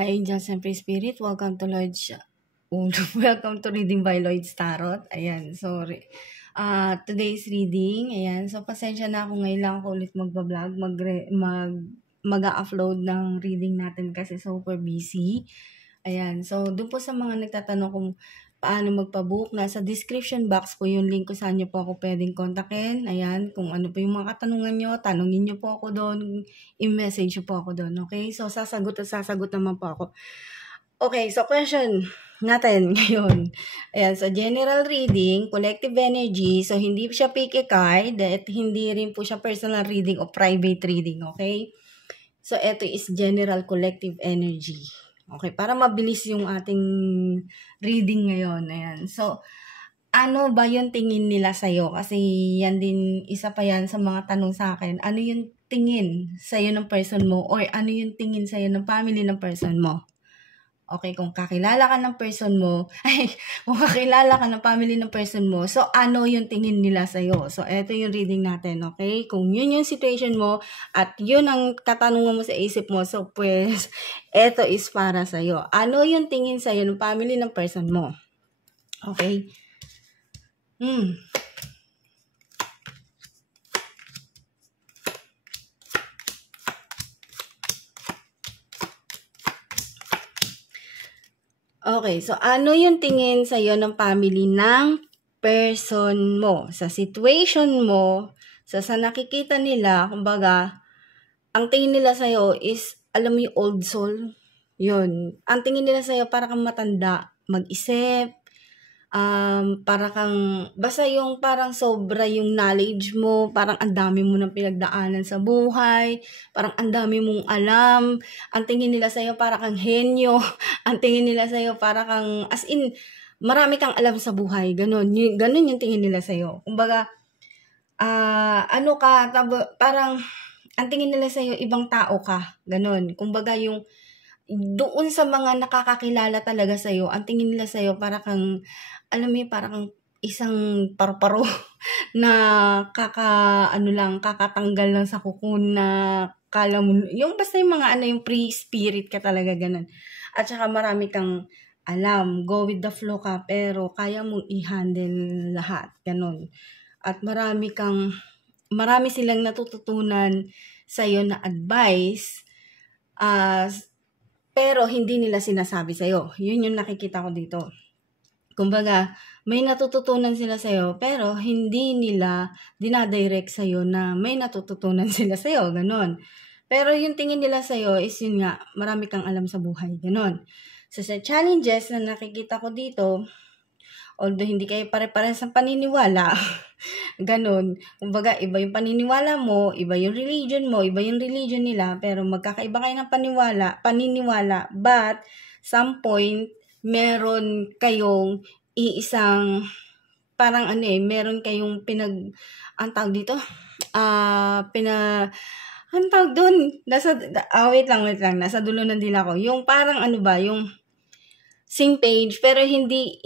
Hi, Angels and Free Spirit. Welcome to Welcome to Reading by Lloyd's Tarot. Ayan, sorry. Today's reading, ayan. So, pasensya na ako ngayon lang ako ulit magbablog. Mag-upload ng reading natin kasi super busy. Ayan, so doon po sa mga nagtatanong kung paano magpabook, nasa description box po yung link kung saan nyo po ako pwedeng kontakin. Ayan, kung ano po yung mga katanungan nyo, tanungin nyo po ako doon, i-message nyo po ako doon, okay? So, sasagot naman po ako. Okay, so question natin ngayon. Ayan, so general reading, collective energy, so hindi siya pick a card, at hindi rin po siya personal reading o private reading, okay? So, ito is general collective energy. Okay, para mabilis yung ating reading ngayon. Ayan. So, ano ba yung tingin nila sa'yo? Kasi yan din, isa pa yan sa mga tanong sa akin. Ano yung tingin sa'yo ng person mo? Or ano yung tingin sa'yo ng family ng person mo? Okay, kung kakilala ka ng person mo, kung kakilala ka ng family ng person mo, so ano yung tingin nila sa'yo? So, eto yung reading natin, okay? Kung yun yung situation mo, at yun ang katanungan mo sa isip mo, so pues, eto is para sa'yo. Ano yung tingin sa'yo ng family ng person mo? Okay? Okay, so ano yung tingin sa'yo ng family ng person mo? Sa situation mo, sa nakikita nila, kumbaga, ang tingin nila sa'yo is, alam mo yung old soul? Yun. Ang tingin nila sa'yo, para kang matanda, mag-isip, para kang, basta yung parang sobra yung knowledge mo, parang ang dami mo ng pinagdaanan sa buhay, parang ang dami mong alam, ang tingin nila sa'yo para kang henyo, ang tingin nila sa'yo para kang, as in, marami kang alam sa buhay, ganun yung tingin nila sa'yo. Kumbaga, parang, ang tingin nila sa'yo, ibang tao ka, ganun. Kumbaga yung, doon sa mga nakakakilala talaga sa'yo, ang tingin nila sa'yo para kang, alam mo para kang isang paru-paro na kakatanggal lang sa kukun na kala mo, yung basta yung mga yung pre-spirit ka talaga, ganun. At saka marami kang alam, go with the flow ka, pero kaya mong i-handle lahat, ganun. At marami silang natututunan sa'yo na advice, pero hindi nila sinasabi sa'yo. Yun yung nakikita ko dito. Kumbaga, may natututunan sila sa'yo, pero hindi nila dinadirect sa'yo na may natututunan sila sa'yo, ganon. Pero yung tingin nila sa'yo is yun nga, marami kang alam sa buhay, ganon. So, sa challenges na nakikita ko dito, although hindi kayo pare-pares ng paniniwala, ganon. Kumbaga, iba yung paniniwala mo, iba yung religion mo, iba yung religion nila, pero magkakaiba kayo ng paniniwala, but some point, meron kayong iisang, parang meron kayong ang tawag dito, ang tawag doon, wait lang, nasa dulo ng dila ko, yung parang yung same page, pero hindi,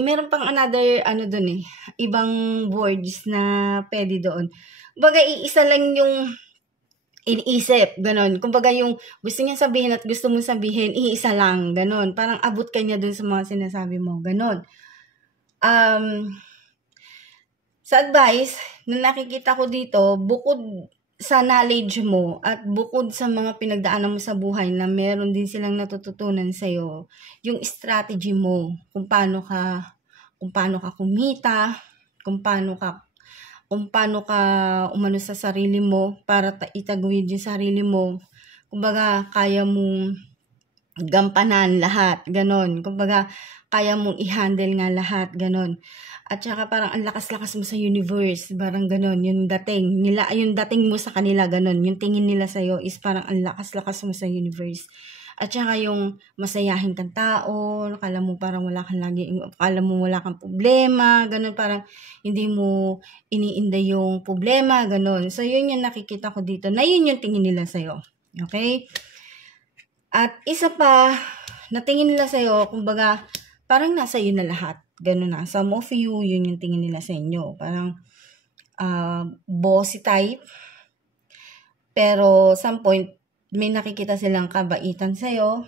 meron pang another, doon ibang words na pwede doon. Kumbaga, iisa lang yung iniisip, ganon. Kumbaga yung gusto niya sabihin at gusto mong sabihin, iisa lang, ganon. Parang abot ka niya dun sa mga sinasabi mo, ganon. Sa advice na nakikita ko dito, bukod sa knowledge mo at bukod sa mga pinagdaanan mo sa buhay na meron din silang natututunan sa'yo, yung strategy mo, kung paano ka kumita, kung paano ka umano sa sarili mo para itaguyod yung sarili mo. Kumbaga, kaya mong gampanan lahat, ganon. Kumbaga, kaya mong i-handle nga lahat, ganon. At saka parang ang lakas-lakas mo sa universe, parang ganon, yung dating mo sa kanila, ganon. Yung tingin nila sa'yo is parang ang lakas-lakas mo sa universe. At saka yung masayahin kang tao, akala mo wala kang problema, ganun, parang hindi mo iniinday yung problema, ganun. So, yun yung nakikita ko dito, na yun yung tingin nila sa'yo. Okay? At isa pa, na tingin nila sa'yo, kumbaga, parang nasa iyo na lahat. Ganun na. Some of you, yun yung tingin nila sa inyo. Parang, bossy type. Pero, some point, may nakikita silang kabaitan sa'yo.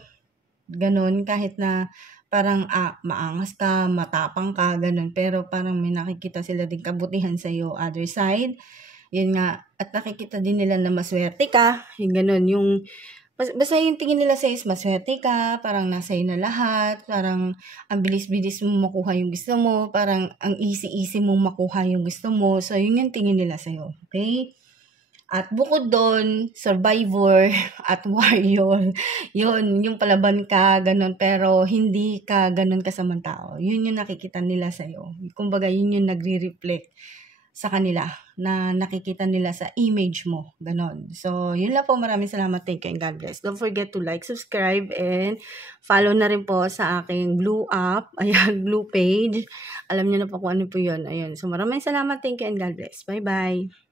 Ganon, kahit na parang maangas ka, matapang ka, ganon. Pero parang may nakikita sila din kabutihan sa'yo, other side. Yun nga, at nakikita din nila na maswerte ka, yung ganon. Yung, basta yung tingin nila sa'yo is maswerte ka, parang nasa na lahat, parang ang bilis-bilis mo makuha yung gusto mo, parang ang easy-easy mo makuha yung gusto mo. So, yun yung tingin nila sa'yo. Okay? At bukod doon, survivor at warrior, yun, yung palaban ka, ganun, pero hindi ka ganun kasamang tao. Yun yung nakikita nila sa'yo. Kumbaga, yun yung nagre-reflect sa kanila na nakikita nila sa image mo. Ganon. So, yun lang po. Maraming salamat. Thank you and God bless. Don't forget to like, subscribe, and follow na rin po sa aking blue app. Ayan, blue page. Alam niyo na po kung ano po yun. Ayun. So, maraming salamat. Thank you and God bless. Bye-bye.